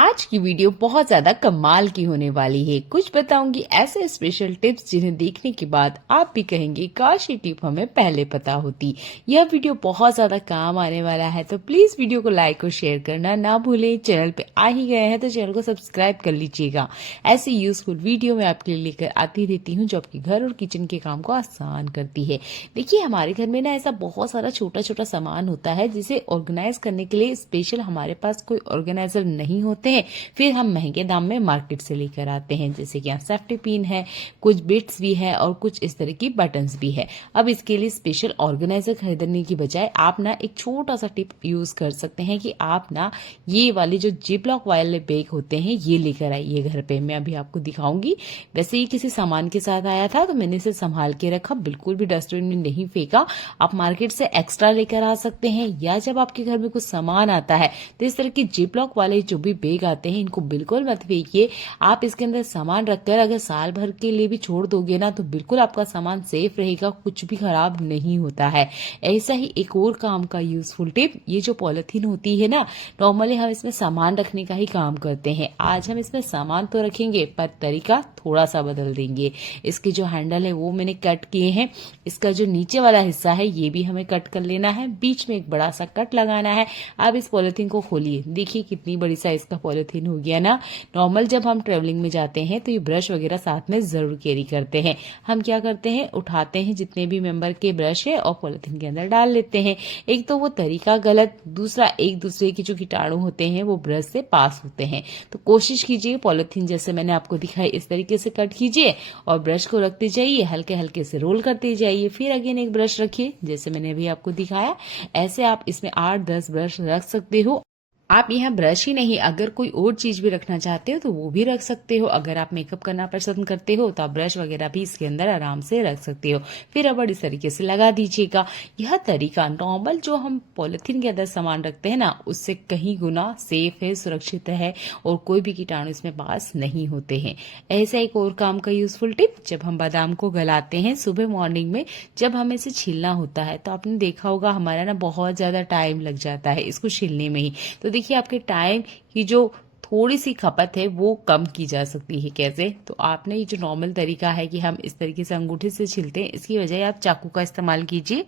आज की वीडियो बहुत ज्यादा कमाल की होने वाली है। कुछ बताऊंगी ऐसे स्पेशल टिप्स जिन्हें देखने के बाद आप भी कहेंगे काश ये टिप हमें पहले पता होती। यह वीडियो बहुत ज्यादा काम आने वाला है, तो प्लीज वीडियो को लाइक और शेयर करना ना भूलें। चैनल पे आ ही गए हैं तो चैनल को सब्सक्राइब कर लीजिएगा। ऐसी यूजफुल वीडियो मैं आपके लिए लेकर आती रहती हूँ जो आपके घर और किचन के काम को आसान करती है। देखिए, हमारे घर में ना ऐसा बहुत सारा छोटा छोटा सामान होता है जिसे ऑर्गेनाइज करने के लिए स्पेशल हमारे पास कोई ऑर्गेनाइजर नहीं होते हैं। फिर हम महंगे दाम में मार्केट से लेकर आते हैं, जैसे कि यहाँ सेफ्टी पिन है, कुछ बिट्स भी है और कुछ इस तरह की बटन्स भी है। अब इसके लिए स्पेशल ऑर्गेनाइजर खरीदने की बजाय आप ना एक छोटा सा टिप यूज कर सकते हैं कि आप ना ये वाले जो जिप लॉक वाले बैग होते हैं ये लेकर आइए घर पे। मैं अभी आपको दिखाऊंगी। वैसे ये किसी सामान के साथ आया था तो मैंने इसे संभाल के रखा, बिल्कुल भी डस्टबिन में नहीं फेंका। आप मार्केट से एक्स्ट्रा लेकर आ सकते हैं, या जब आपके घर में कुछ सामान आता है तो इस तरह की जिप लॉक वाले जो भी बैग आते हैं इनको बिल्कुल मत फेंकिए। आप इसके अंदर सामान रखकर अगर साल भर के लिए भी छोड़ दोगे ना तो बिल्कुल आपका सामान सेफ रहेगा, कुछ भी खराब नहीं होता है। ऐसा ही एक और काम का यूजफुल टिप, ये जो पॉलिथीन होती है ना, नॉर्मली हम इसमें सामान रखने का ही काम करते हैं। आज हम इसमें सामान तो रखेंगे पर तरीका थोड़ा सा बदल देंगे। इसके जो हैंडल है वो मैंने कट किए हैं। इसका जो नीचे वाला हिस्सा है ये भी हमें कट कर लेना है, बीच में एक बड़ा सा कट लगाना है। अब इस पॉलिथीन को खोलिए, देखिए कितनी बड़ी साइज का पॉलिथीन हो गया ना। नॉर्मल जब हम ट्रेवलिंग में जाते हैं तो ये ब्रश वगैरह साथ में जरूर कैरी करते हैं। हम क्या करते हैं, उठाते हैं जितने भी मेंबर के ब्रश है और पॉलिथीन के अंदर डाल लेते हैं। एक तो वो तरीका गलत, दूसरा एक दूसरे की जो कीटाणु होते हैं वो ब्रश से पास होते हैं। तो कोशिश कीजिए पॉलिथीन जैसे मैंने आपको दिखाई इस तरीके से कट कीजिए और ब्रश को रखते जाइए, हल्के हल्के से रोल करते जाइए। फिर अगेन एक ब्रश रखिए जैसे मैंने अभी आपको दिखाया। ऐसे आप इसमें 8-10 ब्रश रख सकते हो। आप यहाँ ब्रश ही नहीं, अगर कोई और चीज भी रखना चाहते हो तो वो भी रख सकते हो। अगर आप मेकअप करना पसंद करते हो तो आप ब्रश वगैरह भी इसके अंदर आराम से रख सकते हो। फिर रबड़ इस तरीके से लगा दीजिएगा। यह तरीका नॉर्मल जो हम पॉलिथीन के अंदर सामान रखते हैं ना उससे कहीं गुना सेफ है, सुरक्षित है और कोई भी कीटाणु इसमें पास नहीं होते हैं। ऐसा एक और काम का यूजफुल टिप, जब हम बादाम को गलाते हैं सुबह मॉर्निंग में, जब हमें इसे छीलना होता है तो आपने देखा होगा हमारा ना बहुत ज्यादा टाइम लग जाता है इसको छीलने में ही। तो देखिए आपके टाइम की जो थोड़ी सी खपत है वो कम की जा सकती है। कैसे? तो आपने ये जो नॉर्मल तरीका है कि हम इस तरीके से अंगूठे से छीलते हैं, इसकी बजाय आप चाकू का इस्तेमाल कीजिए।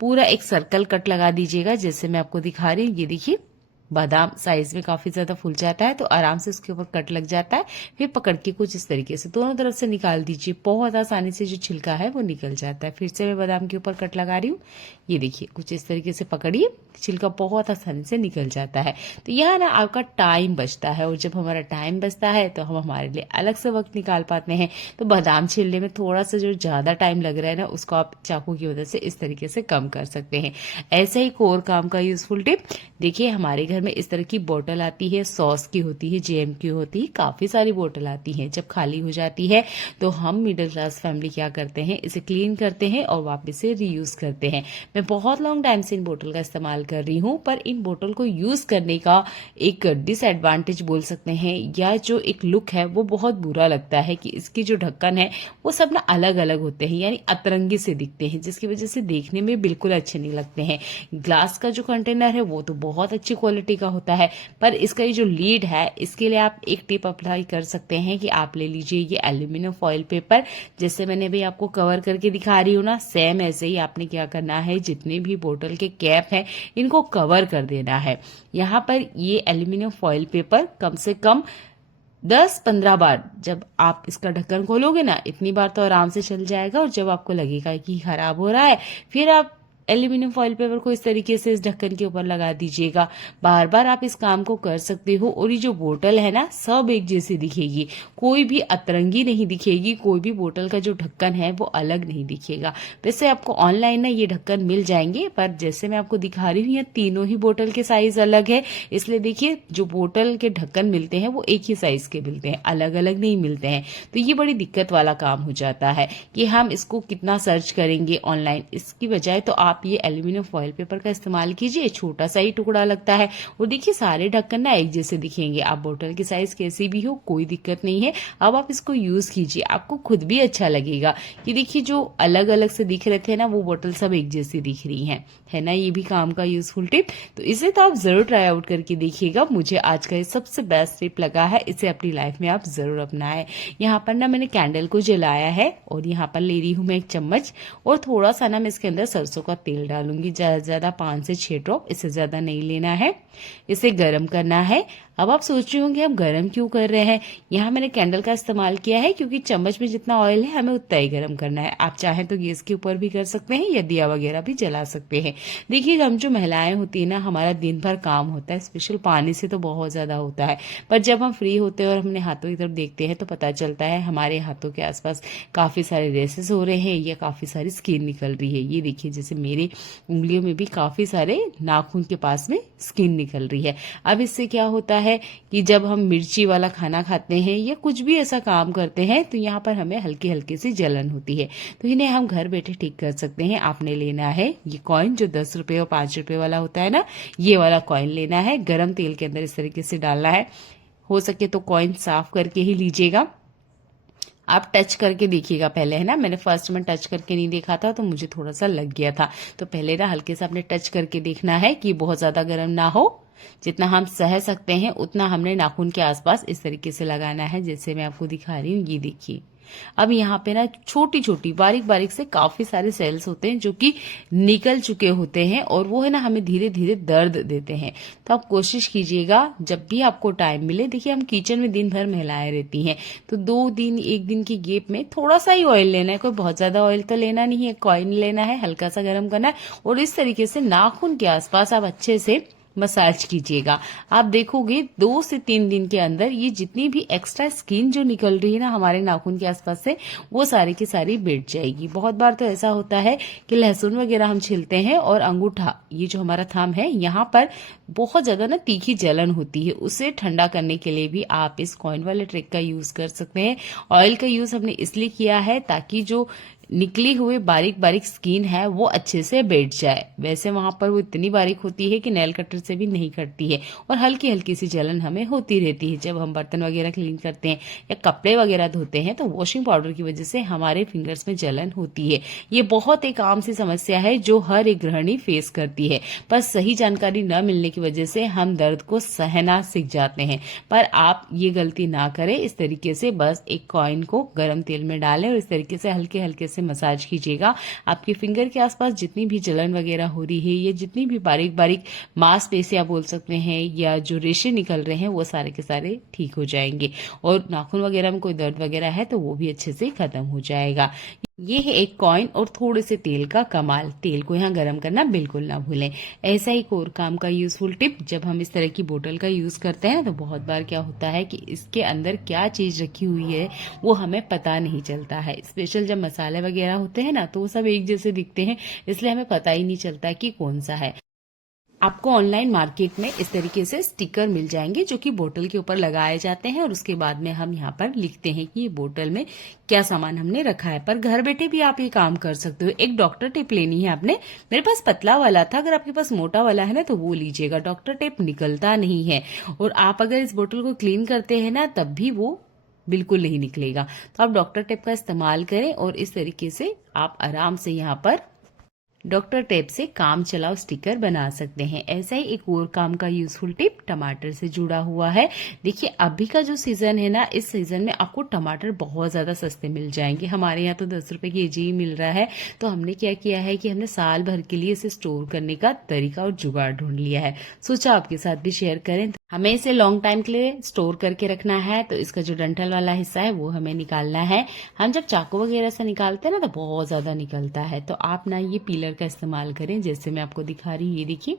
पूरा एक सर्कल कट लगा दीजिएगा जैसे मैं आपको दिखा रही हूँ। ये देखिए बादाम साइज में काफी ज्यादा फूल जाता है तो आराम से उसके ऊपर कट लग जाता है। फिर पकड़ के कुछ इस तरीके से दोनों तरफ से निकाल दीजिए, बहुत आसानी से जो छिलका है वो निकल जाता है। फिर से मैं बादाम के ऊपर कट लगा रही हूँ। ये देखिए कुछ इस तरीके से पकड़िए, छिलका बहुत आसानी से निकल जाता है। तो यहाँ ना आपका टाइम बचता है और जब हमारा टाइम बचता है तो हम हमारे लिए अलग से वक्त निकाल पाते हैं। तो बादाम छीलने में थोड़ा सा जो ज्यादा टाइम लग रहा है ना उसको आप चाकू की मदद से इस तरीके से कम कर सकते हैं। ऐसा ही और काम का यूजफुल टिप, देखिए हमारे घर में इस तरह की बोतल आती है, सॉस की होती है, जेम की होती है, काफी सारी बोतल आती है। जब खाली हो जाती है तो हम मिडिल क्लास फैमिली क्या करते हैं, इसे क्लीन करते हैं और वापस से रीयूज करते हैं। मैं बहुत लॉन्ग टाइम से इन बोतल का इस्तेमाल कर रही हूँ, पर इन बोतल को यूज करने का एक डिसएडवांटेज बोल सकते हैं या जो एक लुक है वो बहुत बुरा लगता है कि इसके जो ढक्कन है वो सब ना अलग अलग होते हैं, यानी अतरंगी से दिखते हैं, जिसकी वजह से देखने में बिल्कुल अच्छे नहीं लगते हैं। ग्लास का जो कंटेनर है वो तो बहुत अच्छी क्वालिटी का होता है, पर इसका ये जो लीड है इसके लिए आप एक टिप अप्लाई कर सकते हैं कि आप ले लीजिए ये एल्यूमिनियम फॉइल पेपर। जैसे मैंने भी आपको कवर करके दिखा रही हूँ ना, सेम ऐसे ही आपने क्या करना है, जितने भी बोतल के कैप हैं इनको कवर कर देना है। यहाँ पर ये एल्यूमिनियम फॉइल पेपर कम से कम 10-15 बार जब आप इसका ढक्कन खोलोगे ना, इतनी बार तो आराम से चल जाएगा। और जब आपको लगेगा कि खराब हो रहा है फिर आप एल्यूमिनियम फॉइल पेपर को इस तरीके से इस ढक्कन के ऊपर लगा दीजिएगा। बार बार आप इस काम को कर सकते हो और ये जो बोतल है ना सब एक जैसी दिखेगी, कोई भी अतरंगी नहीं दिखेगी, कोई भी बोतल का जो ढक्कन है वो अलग नहीं दिखेगा। वैसे आपको ऑनलाइन ना ये ढक्कन मिल जाएंगे, पर जैसे मैं आपको दिखा रही हूँ ये तीनों ही बोतल के साइज अलग है, इसलिए देखिए जो बोतल के ढक्कन मिलते हैं वो एक ही साइज के मिलते हैं, अलग अलग नहीं मिलते हैं। तो ये बड़ी दिक्कत वाला काम हो जाता है कि हम इसको कितना सर्च करेंगे ऑनलाइन। इसकी बजाय तो आप आप ये एल्यूमिनियम फॉइल पेपर का इस्तेमाल कीजिए, छोटा सा ही टुकड़ा लगता है। और देखिए सारे ढक्कन ना एक जैसे दिखेंगे। आप बोतल की साइज कैसी भी हो कोई दिक्कत नहीं है। अब आप इसको यूज कीजिए, आपको खुद भी अच्छा लगेगा कि देखिए जो अलग अलग से दिख रहे थे ना वो बोतल सब एक जैसी दिख रही हैं, है ना। ये भी काम का यूजफुल टिप। तो इसे तो आप जरूर ट्राई आउट करके देखिएगा। मुझे आज का ये सबसे बेस्ट टिप लगा है, इसे अपनी लाइफ में आप जरूर अपनाएं। यहाँ पर ना मैंने कैंडल को जलाया है और यहाँ पर ले रही हूँ मैं एक चम्मच और थोड़ा सा ना मैं इसके अंदर सरसों का तेल डालूंगी, ज्यादा ज्यादा 5 से 6 ड्रॉप, इससे ज्यादा नहीं लेना है। इसे गर्म करना है। अब आप सोच रहे होंगे हम गरम क्यों कर रहे हैं। यहाँ मैंने कैंडल का इस्तेमाल किया है क्योंकि चम्मच में जितना ऑयल है हमें उतना ही गरम करना है। आप चाहें तो गैस के ऊपर भी कर सकते हैं या दिया वगैरह भी जला सकते हैं। देखिए हम जो महिलाएं होती है ना, हमारा दिन भर काम होता है, स्पेशल पानी से तो बहुत ज्यादा होता है, पर जब हम फ्री होते हैं और अपने हाथों की तरफ देखते हैं तो पता चलता है हमारे हाथों के आसपास काफी सारे रेसेस हो रहे हैं या काफी सारी स्किन निकल रही है। ये देखिए जैसे मेरी उंगलियों में भी काफी सारे नाखून के पास में स्किन निकल रही है। अब इससे क्या होता है कि जब हम मिर्ची वाला खाना खाते हैं या कुछ भी ऐसा काम करते हैं तो यहाँ पर हमें हल्की हल्की सी जलन होती है। तो इन्हें हम घर बैठे ठीक कर सकते हैं। आपने लेना है ये कॉइन जो 10 रुपए और 5 रुपए वाला होता है ना, ये वाला कॉइन लेना है। गरम तेल के अंदर इस तरीके से डालना है। हो सके तो कॉइन साफ करके ही लीजिएगा। आप टच करके देखिएगा पहले, है ना। मैंने फर्स्ट में टच करके नहीं देखा था तो मुझे थोड़ा सा लग गया था। तो पहले ना हल्के से आपने टच करके देखना है कि बहुत ज्यादा गर्म ना हो, जितना हम सह सकते हैं उतना हमने नाखून के आसपास इस तरीके से लगाना है, जैसे मैं आपको दिखा रही हूँ। ये देखिए अब यहाँ पे ना छोटी छोटी बारीक बारीक से काफी सारे सेल्स होते हैं जो कि निकल चुके होते हैं और वो है ना हमें धीरे धीरे दर्द देते हैं। तो आप कोशिश कीजिएगा जब भी आपको टाइम मिले, देखिए हम किचन में दिन भर महिलाएं रहती हैं, तो 2 दिन 1 दिन की गैप में थोड़ा सा ही ऑयल लेना है, कोई बहुत ज्यादा ऑयल तो लेना नहीं है। कॉइन लेना है, हल्का सा गर्म करना है और इस तरीके से नाखून के आसपास आप अच्छे से मसाज कीजिएगा। आप देखोगे 2 से 3 दिन के अंदर ये जितनी भी एक्स्ट्रा स्किन जो निकल रही है ना हमारे नाखून के आसपास से, वो सारी की सारी बैठ जाएगी। बहुत बार तो ऐसा होता है कि लहसुन वगैरह हम छिलते हैं और अंगूठा, ये जो हमारा थंब है, यहाँ पर बहुत ज्यादा ना तीखी जलन होती है। उसे ठंडा करने के लिए भी आप इस कॉइन वाले ट्रिक का यूज कर सकते हैं। ऑयल का यूज हमने इसलिए किया है ताकि जो निकली हुई बारीक बारीक स्किन है वो अच्छे से बैठ जाए। वैसे वहां पर वो इतनी बारीक होती है कि नेल कटर से भी नहीं कटती है और हल्की हल्की सी जलन हमें होती रहती है। जब हम बर्तन वगैरह क्लीन करते हैं या कपड़े वगैरह धोते हैं तो वॉशिंग पाउडर की वजह से हमारे फिंगर्स में जलन होती है। ये बहुत एक आम सी समस्या है जो हर एक गृहिणी फेस करती है, पर सही जानकारी न मिलने की वजह से हम दर्द को सहना सीख जाते हैं। पर आप ये गलती ना करें। इस तरीके से बस एक कॉइन को गर्म तेल में डालें और इस तरीके से हल्के हल्के से मसाज कीजिएगा। आपके फिंगर के आसपास जितनी भी जलन वगैरह हो रही है या जितनी भी बारीक बारीक मांसपेशियां बोल सकते हैं या जो रेशे निकल रहे हैं वो सारे के सारे ठीक हो जाएंगे और नाखून वगैरह में कोई दर्द वगैरह है तो वो भी अच्छे से खत्म हो जाएगा। ये है एक कॉइन और थोड़े से तेल का कमाल। तेल को यहाँ गर्म करना बिल्कुल ना भूलें। ऐसा ही और काम का यूजफुल टिप, जब हम इस तरह की बोतल का यूज करते हैं तो बहुत बार क्या होता है कि इसके अंदर क्या चीज रखी हुई है वो हमें पता नहीं चलता है। स्पेशल जब मसाले वगैरह होते हैं ना तो वो सब एक जैसे दिखते हैं, इसलिए हमें पता ही नहीं चलता कि कौन सा है। आपको ऑनलाइन मार्केट में इस तरीके से स्टिकर मिल जाएंगे जो कि बोतल के ऊपर लगाए जाते हैं और उसके बाद में हम यहाँ पर लिखते हैं कि ये बोतल में क्या सामान हमने रखा है। पर घर बैठे भी आप ये काम कर सकते हो। एक डॉक्टर टेप लेनी है आपने। मेरे पास पतला वाला था, अगर आपके पास मोटा वाला है ना तो वो लीजिएगा। डॉक्टर टेप निकलता नहीं है और आप अगर इस बोतल को क्लीन करते हैं ना तब भी वो बिल्कुल नहीं निकलेगा। तो आप डॉक्टर टेप का इस्तेमाल करें और इस तरीके से आप आराम से यहाँ पर डॉक्टर टेप से काम चलाओ स्टिकर बना सकते हैं। ऐसा ही एक और काम का यूजफुल टिप टमाटर से जुड़ा हुआ है। देखिए अभी का जो सीजन है ना, इस सीजन में आपको टमाटर बहुत ज्यादा सस्ते मिल जाएंगे। हमारे यहाँ तो 10 रुपए केजी ही मिल रहा है। तो हमने क्या किया है कि हमने साल भर के लिए इसे स्टोर करने का तरीका और जुगाड़ ढूंढ लिया है। सोचा आपके साथ भी शेयर करें। हमें इसे लॉन्ग टाइम के लिए स्टोर करके रखना है तो इसका जो डंठल वाला हिस्सा है वो हमें निकालना है। हम जब चाकू वगैरह से निकालते हैं ना तो बहुत ज्यादा निकलता है, तो आप ना ये पीलर का इस्तेमाल करें जैसे मैं आपको दिखा रही हूँ। ये देखिए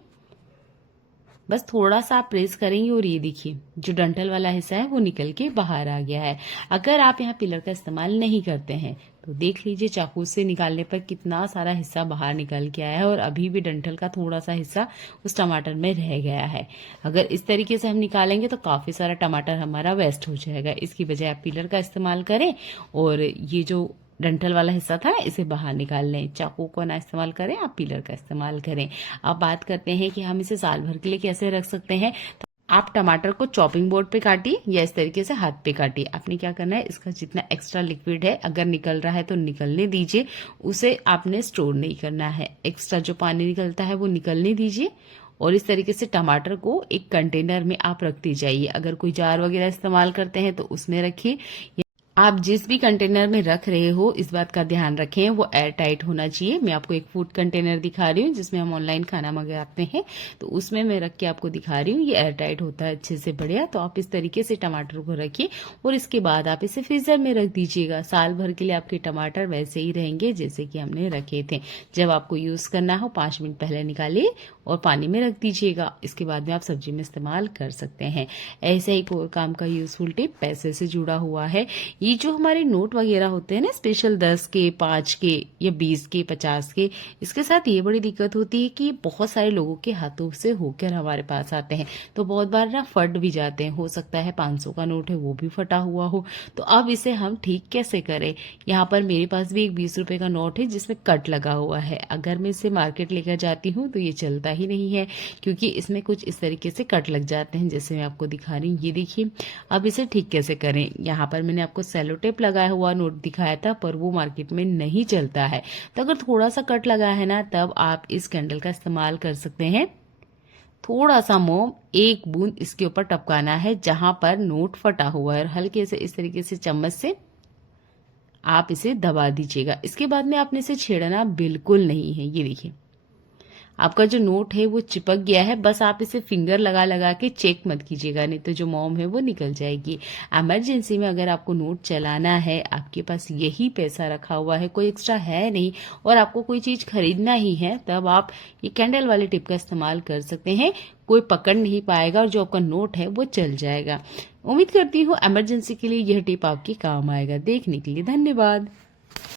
बस थोड़ा सा आप प्रेस करेंगे और ये देखिए जो डंठल वाला हिस्सा है वो निकल के बाहर आ गया है। अगर आप यहाँ पिलर का इस्तेमाल नहीं करते हैं तो देख लीजिए चाकू से निकालने पर कितना सारा हिस्सा बाहर निकल के आया है और अभी भी डंठल का थोड़ा सा हिस्सा उस टमाटर में रह गया है। अगर इस तरीके से हम निकालेंगे तो काफी सारा टमाटर हमारा वेस्ट हो जाएगा। इसकी बजाय आप पिलर का इस्तेमाल करें और ये जो डंठल वाला हिस्सा था इसे बाहर निकाल लें। चाकू को ना इस्तेमाल करें, आप पीलर का इस्तेमाल करें। अब बात करते हैं कि हम इसे साल भर के लिए कैसे रख सकते हैं। तो आप टमाटर को चॉपिंग बोर्ड पे काटिए या इस तरीके से हाथ पे काटिए। आपने क्या करना है, इसका जितना एक्स्ट्रा लिक्विड है अगर निकल रहा है तो निकलने दीजिए, उसे आपने स्टोर नहीं करना है। एक्स्ट्रा जो पानी निकलता है वो निकलने दीजिए और इस तरीके से टमाटर को एक कंटेनर में आप रखते जाइए। अगर कोई जार वगैरह इस्तेमाल करते हैं तो उसमें रखिए। आप जिस भी कंटेनर में रख रहे हो इस बात का ध्यान रखें वो एयर टाइट होना चाहिए। मैं आपको एक फूड कंटेनर दिखा रही हूँ जिसमें हम ऑनलाइन खाना मंगाते हैं, तो उसमें मैं रख के आपको दिखा रही हूँ। ये एयर टाइट होता है अच्छे से बढ़िया। तो आप इस तरीके से टमाटर को रखिए और इसके बाद आप इसे फ्रीजर में रख दीजिएगा। साल भर के लिए आपके टमाटर वैसे ही रहेंगे जैसे कि हमने रखे थे। जब आपको यूज करना हो 5 मिनट पहले निकालिए और पानी में रख दीजिएगा। इसके बाद में आप सब्जी में इस्तेमाल कर सकते हैं। ऐसे ही कोई काम का यूजफुल टिप पैसे से जुड़ा हुआ है। ये जो हमारे नोट वगैरह होते हैं ना, स्पेशल 10 के, 5 के या 20 के, 50 के, इसके साथ ये बड़ी दिक्कत होती है कि बहुत सारे लोगों के हाथों से होकर हमारे पास आते हैं, तो बहुत बार ना फट भी जाते हैं। हो सकता है 500 का नोट है वो भी फटा हुआ हो। तो अब इसे हम ठीक कैसे करें। यहाँ पर मेरे पास भी एक 20 रुपए का नोट है जिसमें कट लगा हुआ है। अगर मैं इसे मार्केट लेकर जाती हूँ तो ये चलता ही नहीं है, क्योंकि इसमें कुछ इस तरीके से कट लग जाते हैं जैसे मैं आपको दिखा रही हूँ। ये देखिए, अब इसे ठीक कैसे करें। यहाँ पर मैंने आपको सेलो टेप लगाया हुआ नोट दिखाया था, पर वो मार्केट में नहीं चलता है। तो अगर थोड़ा सा कट लगा है ना, तब आप इस कैंडल का इस्तेमाल कर सकते हैं। थोड़ा सा मोम 1 बूंद इसके ऊपर टपकाना है जहां पर नोट फटा हुआ है और हल्के से इस तरीके से चम्मच से आप इसे दबा दीजिएगा। इसके बाद में आपने इसे छेड़ना बिल्कुल नहीं है। ये देखिए, आपका जो नोट है वो चिपक गया है। बस आप इसे फिंगर लगा लगा के चेक मत कीजिएगा, नहीं तो जो मोम है वो निकल जाएगी। इमरजेंसी में अगर आपको नोट चलाना है, आपके पास यही पैसा रखा हुआ है, कोई एक्स्ट्रा है नहीं और आपको कोई चीज खरीदना ही है, तब आप ये कैंडल वाले टिप का इस्तेमाल कर सकते हैं। कोई पकड़ नहीं पाएगा और जो आपका नोट है वो चल जाएगा। उम्मीद करती हूँ इमरजेंसी के लिए यह टिप आपके काम आएगा। देखने के लिए धन्यवाद।